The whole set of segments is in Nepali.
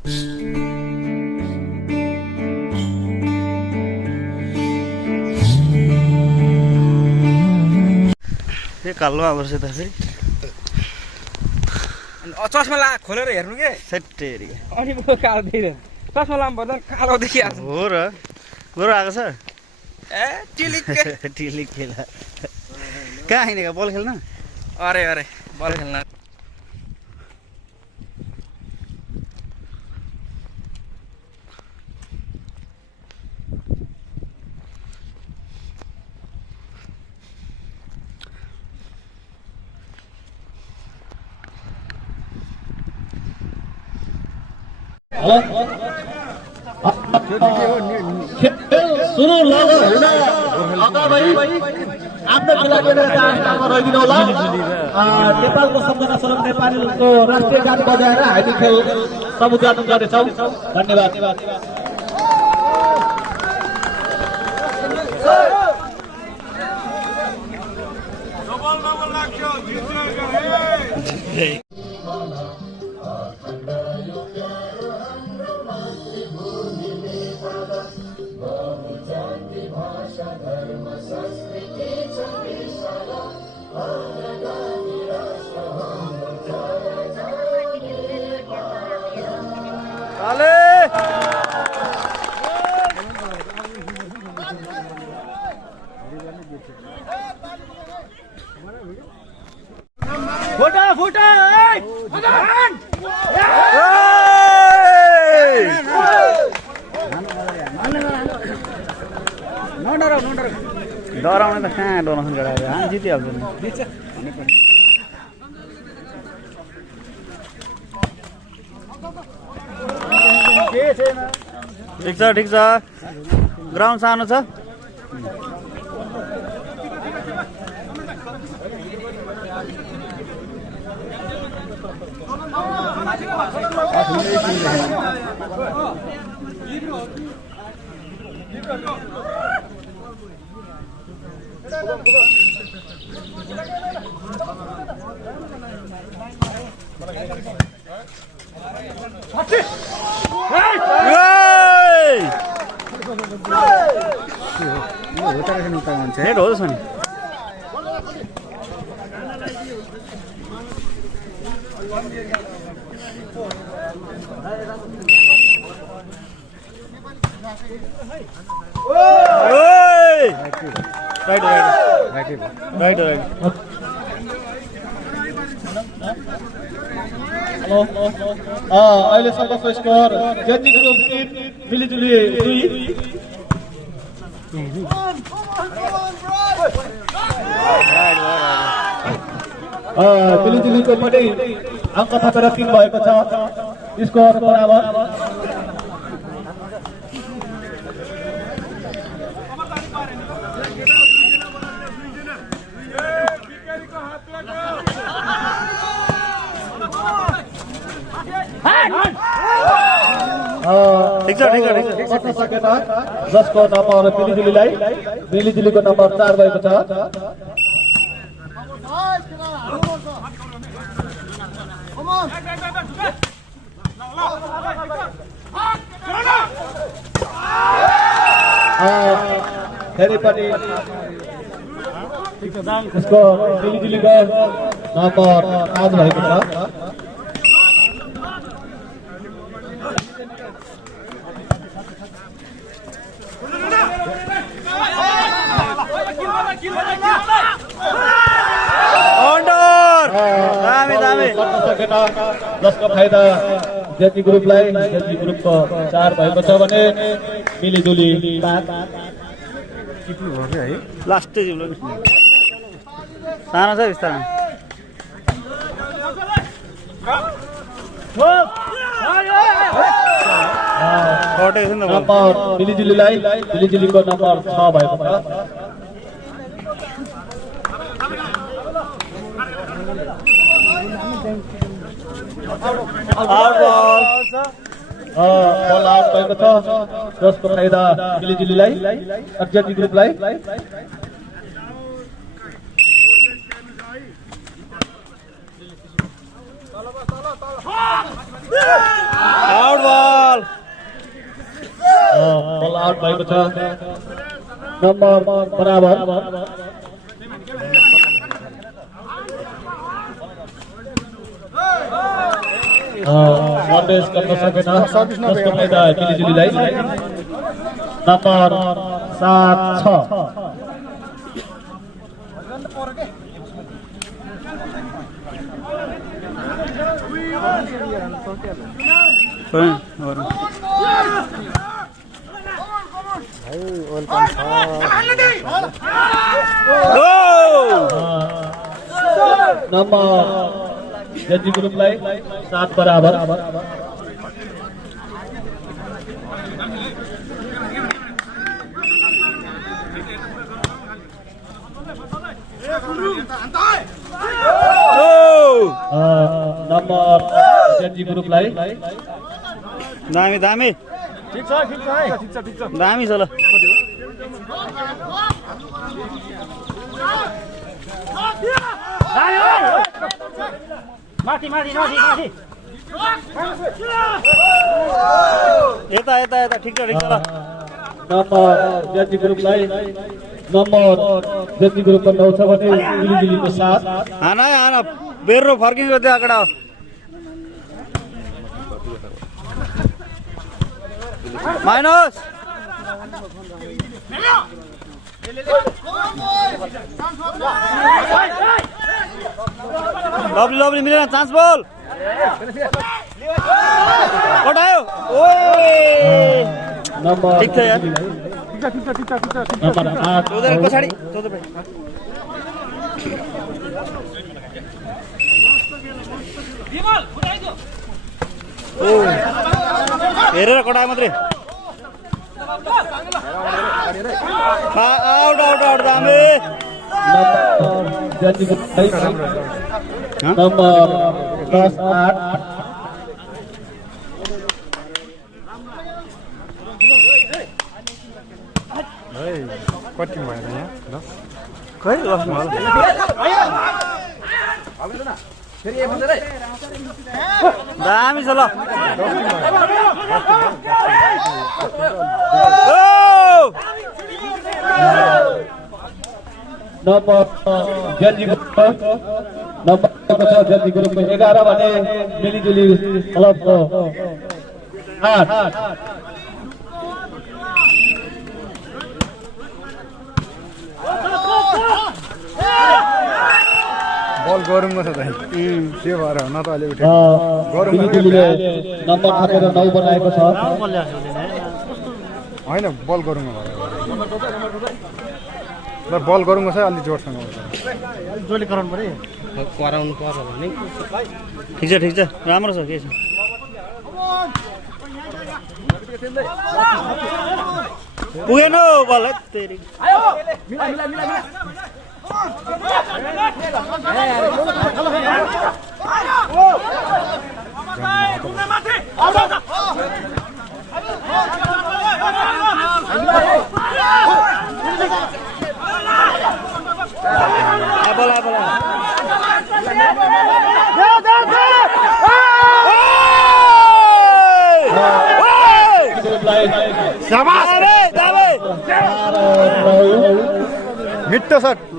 कालो आवर्छ त फेरि चस्मा ला खोलेर हेर्नु के सेटेरी अनि म कालो देखिरहेँ चस्मा लाम पर्दा कालो देखिहाल्छ हो र गोरो आएको छ ए टिलिक टिलिक खेला कहाँ हिँडेको बल खेल्न अरे अरे बल खेल्न सुरु लग होइन अगा भाइ आफ्नो खेलाको स्थानमा रहिदिनु होला नेपालको सम्झना स्वरूप नेपालीको राष्ट्रिय गान बजाएर हामी खेल समुद्राटन गर्नेछौँ धन्यवाद फुटा डराउने त कहाँ डराउँछ केटाहरू हामी जितिहाल्छ नि ठिक छ ग्राउन्ड सानो छ नेट हो छ नि राइट अहिलेसम्मको स्कोर जेटी ग्रुप 3 मिलिजुली 2 मिलिजुलीको पनि अङ्क थपेर 3 भएको छ स्कोर बराबर जसको नम्बर मिलिजुलीको नम्बर 4 भएको छ फेरि पनि उसको मिलिजुलीको नम्बर 5 भएको छ जसको फाइदा जेटी ग्रुपलाई जेटी ग्रुपको 4 भएको छ भने मिलिजुली 5 लास्टै जिम्लो सानो छ बिस्तारै नम्बर मिलिजुलीको नम्बर 6 भएको छ बल आउट भएको छ जसको फाइदा मिलिजुलीलाई जेटी ग्रुपलाई आउट बल आउट भएको छ नम्बर बराबर सर्भिस गर्न सकेन जसको फाइदा मिलिजुलीलाई नम्बर 7-6 नम्बर जजी ग्रुपलाई 7 बराबर नम्बर जजी ग्रुपलाई दामी दामी ठिक छ दामी छ ल माथि यता यता यता ठिक छ ल नम्बर जजी ग्रुपलाई नम्बर जजी ग्रुपको 9 छ भने मिलिजुलीको 7 हाना हाना बेरो फर्किन्छ त्यो आकडा माइनस लवली लवली मिलेन चान्स बल कटायो ओए नम्बर ठिक छ यार नम्बर 8 चौधरी पछाडि चौधरी भाइ ओ हेरेर कटायो मात्रै आउट आउट आउट दामी जजी ग्रुपलाई नम्बर 10-8 कति भएन यहाँ खै दामी छ ल नम्बर जजी ग्रुप नम्बर जजी ग्रुपको 11 भने मिलिजुली क्लबको 8 बल गरौँको छ त के भएर न त अलि उठे मिलिजुलीले नम्बर थपेर 9 बनाएको छ होइन बल गरौँको भएर ल बल गरौँको छ अलि जोडसँग जोडले गराउनु पर्यो कराउनु पर्यो भने ठिक छ राम्रो छ के छ पुगेन बल तेरी मिठो सट ल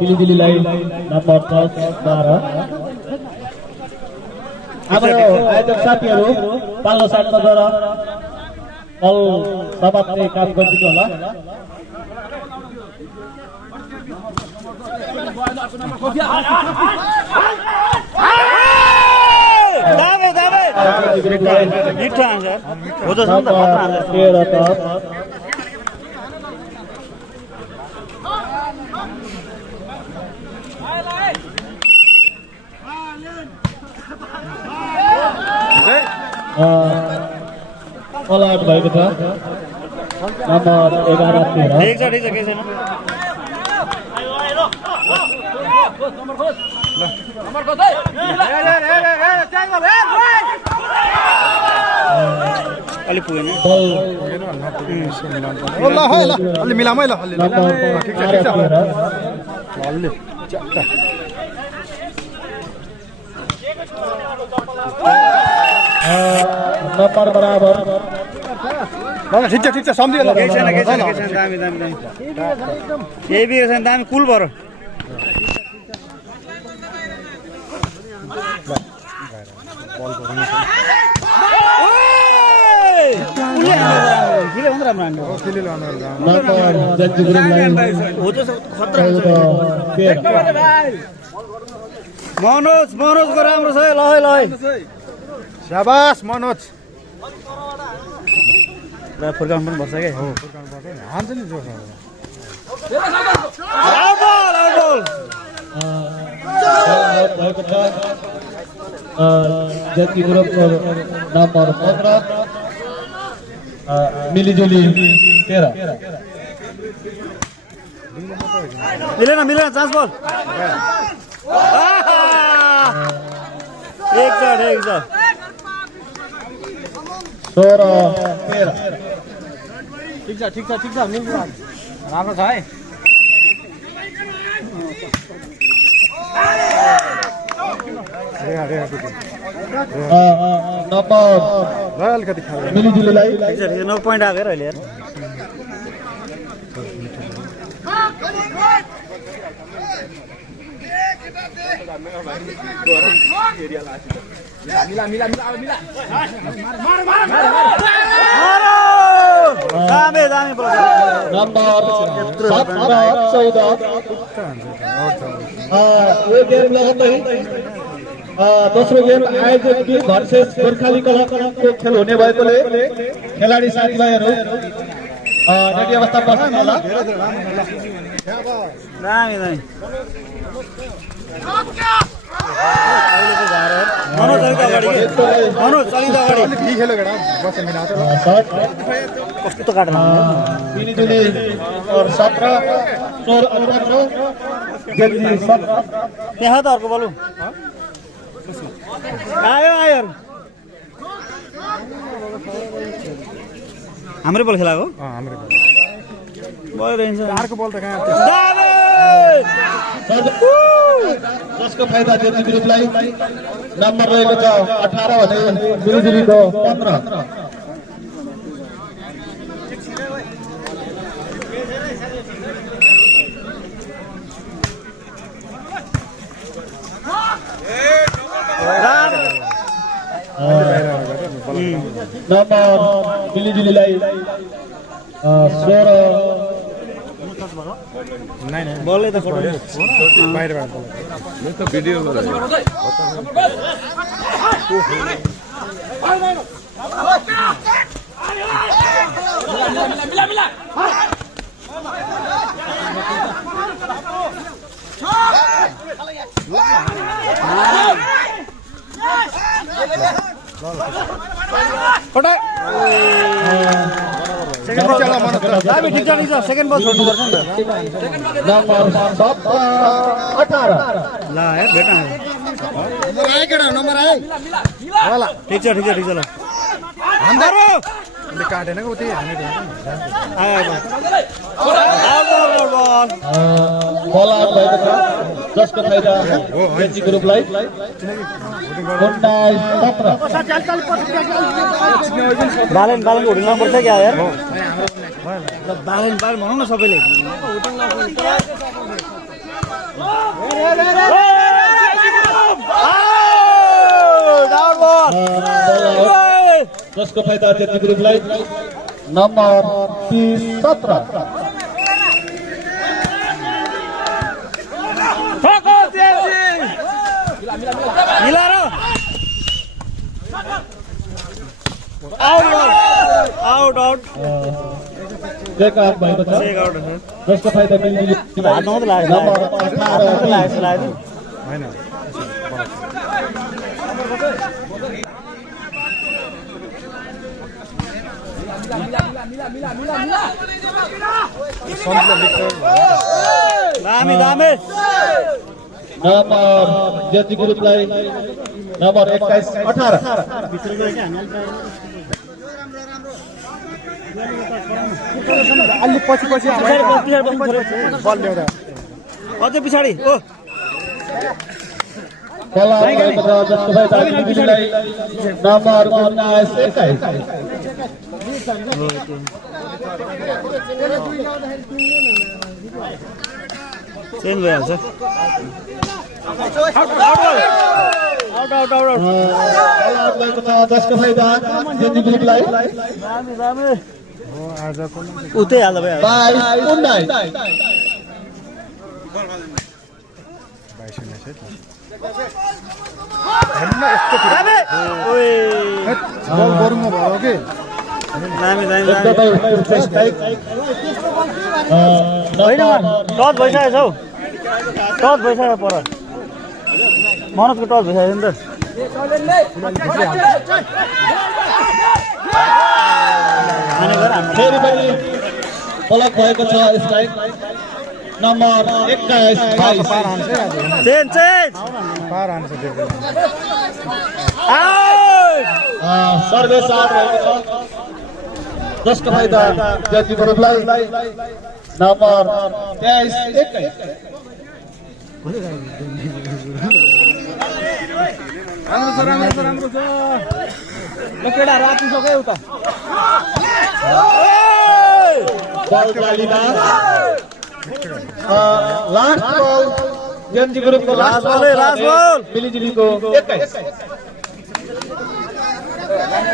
मिलिजुलीलाई नम्बर 10-12 हाम्रो आयोजक साथीहरू पाल्लो साथमा गएर बल समात्ने काम गरिदिनु होला दाबे दाबे मिठो आन्सर हो त छ नि त 13 अलर्ट भएको छ नम्बर 11-13 ठिक छ के छैन नम्बर खोज अलि पुगेन ल है ल अलि मिलाम है ल अलि ठिक छ अलि नम्बर बराबर ठिक छ सम्झियो ल दामी केही बिग्रेको छैन दामी कुल भर मनोजको राम्रो छ ल शाबास मनोज फुर्काउनु पनि पर्छ क्या हान्छ नि जोस जति ग्रुपको नम्बर 15 मिलिजुली 13 मिलेन चान्स बल एक छ 16 13 ठिक छ मिल्छ राम्रो छ है नम्बर अलिकति खाले मिलिजुलीलाई 9 पोइन्ट आएको अहिले यार दामी बोल नम्बर 17 14 यो गेम लगाउँदै दोस्रो गेम आयोजक टिम भर्सेस गोर्खाली कलाको खेल हुने भएकोले खेलाडी साथीभाइहरू रेडी अवस्था बस्नु होला दामी मनोज चलिँदा अगाडि खेल्यो केटा बस मिनाछ कस्तो काट्नु मिलिजुली और 17 14 18 जल्दी 17 त्यहाँ त अर्को बोलु आयो हाम्रै बल खेलाएको हाम्रो बल रहन्छ अर्को बल त कहाँ जसको फाइदा जति ग्रुपलाई नम्बर रहेको छ 18 भने मिलिजुलीको 15 नम्बर मिलिजुलीलाई 16 बलले त फोटो बाहिरबाट दामी ठिक छ सेकेन्ड बल छोड्नुपर्छ नि त नम्बर 17 18 ल यार भेटा नम्बर आयो केटा नम्बर आयो ल ठिक छ ल हान्दारो ले काटेन के उतै हाने आयो बल आउट भएको छ जसको फाइदा बेन्ची ग्रुपलाई 19 17 बालन उठ्नु पर्छ क्या यार बालन भनौँ न सबैले जसको फाइदा बेन्ची ग्रुपलाई नम्बर 30 17 मिलाएर आउट चेक आउट भएको छ जसको फाइदा मिलिजुली हातमा मात्रै लाग्यो नम्बर 18 हैन दामी नम्बर जति ग्रुपलाई नम्बर 21 18 अलि पछि पछि बल ल्याउँदा अझै पछाडि ओ खेला भएको छ जसको भए दार्जिलिङलाई नम्बर 19 चेन्ज भइहाल्छ जसको भए जेन्जी ग्रुपलाई उतै हाल्दा भइहाल्छ 22 बल गरुङमा भयो कि दामी दामी दामी होइन टच भइसकेको छ हौ टच भइसक्यो पर मनोजको टच भइसक्यो नि त फेरि पनि पलक भएको छ स्ट्राइक नम्बर 21 चेन्ज चेन्ज पार हान्छ त्यो आउट सर्भिस आउट भएको छ जसको फाइदा जेन्जी ग्रुपलाई नम्बर 23 राम्रो छ ल केटा राति सक्यो उता बल जालीमा लास्ट बल जेन्जी ग्रुपको लास्ट बल मिलिजुलीको 21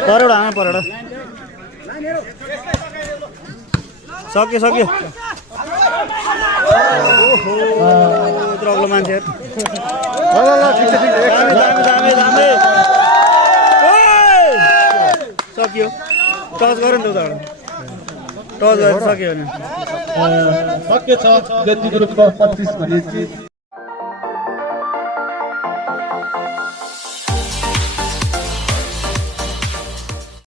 परौडा हान परौडा सक्यो सक्यो ओहो द्रग्लो मान्छे ल ठिक छ दामी दामी दामी सक्यो टच गऱ्यो नि त उताबाट टच गरेर सक्यो भने सक्यो छ जेन्जी ग्रुपको 25 भने